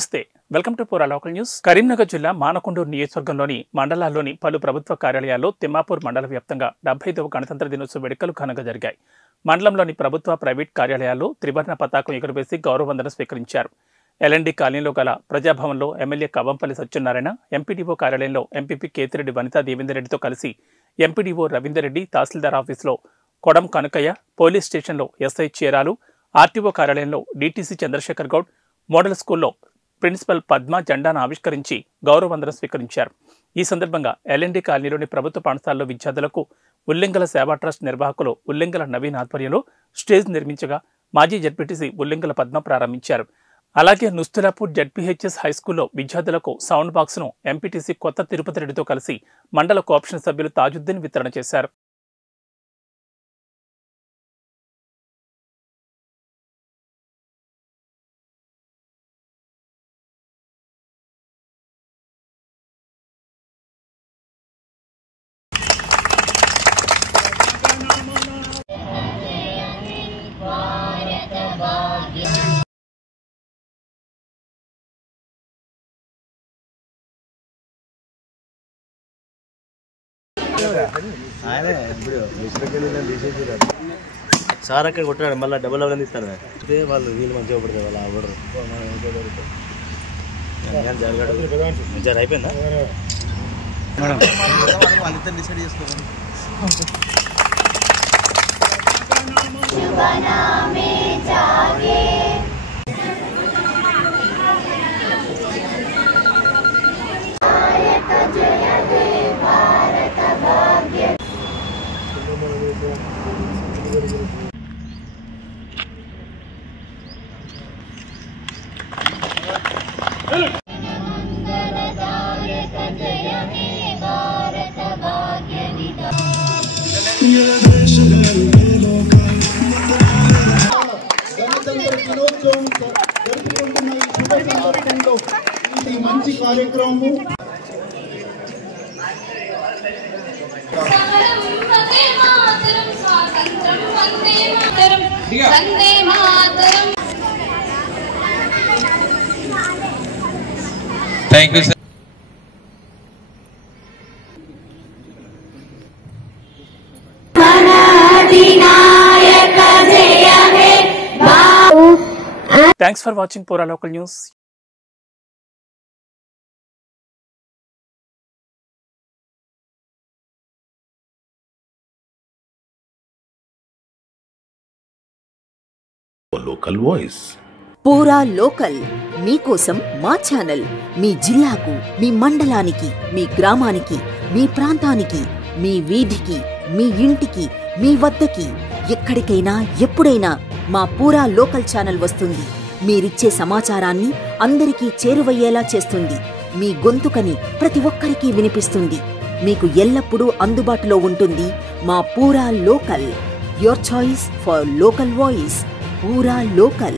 నమస్తే welcome to పూరా local news. Karimnagar జిల్లా మానకొండూరు నియోజకవర్గంలోని మండలాల్లోని పలు ప్రభుత్వ కార్యాలయాల్లో తిమ్మాపూర్ మండల వ్యాప్తంగా 75వ గణతంత్ర దినోత్సవ వేడుకలు ఘనంగా జరిగాయి. మండలంలోని ప్రభుత్వ ప్రైవేట్ కార్యాలయాల్లో త్రివర్ణ పతాకం ఎగురవేసి గౌరవవందనం స్వీకరించారు. ఎల్ఎండి కాలనీలో గల ప్రజాభవన్లో ఎమ్మెల్యే కవంపల్లి సత్యనారాయణ, ఎంపీడీఓ కార్యాలయంలో ఎంపీపీ కేతిరెడ్డి వనితా దేవేందర్ రెడ్డితో కలిసి ఎంపీడీఓ రవీందర్ రెడ్డి, తహసీల్దార్ ఆఫీసులో కొడం కనకయ్య, పోలీస్ స్టేషన్లో ఎస్ఐ చీరాలు, ఆర్టీఓ కార్యాలయంలో డీటీసీ చంద్రశేఖర్ గౌడ్, మోడల్ స్కూల్లో ప్రిన్సిపల్ పద్మ జెండాను ఆవిష్కరించి గౌరవవందనం స్వీకరించారు. ఈ సందర్భంగా ఎల్ఎండి కాలనీలోని ప్రభుత్వ పాఠశాలలో విద్యార్థులకు ఉల్లింగల సేవా ట్రస్ట్ నిర్వాహకులు ఉల్లింగల నవీన్ ఆధ్వర్యంలో స్టేజ్ నిర్మించగా మాజీ జడ్పీటీసీ ఉల్లింగల పద్మ ప్రారంభించారు. అలాగే నుస్తులాపూర్ జడ్పీహెచ్ఎస్ హైస్కూల్లో విద్యార్థులకు సౌండ్ బాక్స్ను ఎంపీటీసీ కొత్త తిరుపతి రెడ్డితో కలిసి మండల కోఆప్షన్ సభ్యులు తాజుద్దీన్ వితరణ చేశారు. సార్ అక్కడ కొట్టాడు, మళ్ళీ డబుల్ అవన్నీ ఇస్తారు. అయితే వాళ్ళు వీళ్ళు మంచిగా పడతారు, వాళ్ళు అవ్వడరు. జర అయిపోయిందా వాళ్ళిద్దరు డిసైడ్ చేసుకోవాలి. మంచి కార్యక్రమము thank you sir. Thanks for watching పూరా లోకల్ న్యూస్. లోకల్ వాయిస్ పూరా లోకల్ మీకోసం మా ఛానల్. మీ జిల్లాకు, మీ మండలానికి, మీ గ్రామానికి, మీ ప్రాంతానికి, మీ వీధికి, మీ ఇంటికి, మీ వద్దకి, ఎక్కడికైనా ఎప్పుడైనా మా పూరా లోకల్ ఛానల్ వస్తుంది. మీరిచ్చే సమాచారాన్ని అందరికీ చేరువయ్యేలా చేస్తుంది. మీ గొంతుకని ప్రతి ఒక్కరికి వినిపిస్తుంది. మీకు ఎల్లప్పుడూ అందుబాటులో ఉంటుంది మా పూరా local. Your choice for local voice. పూరా లోకల్.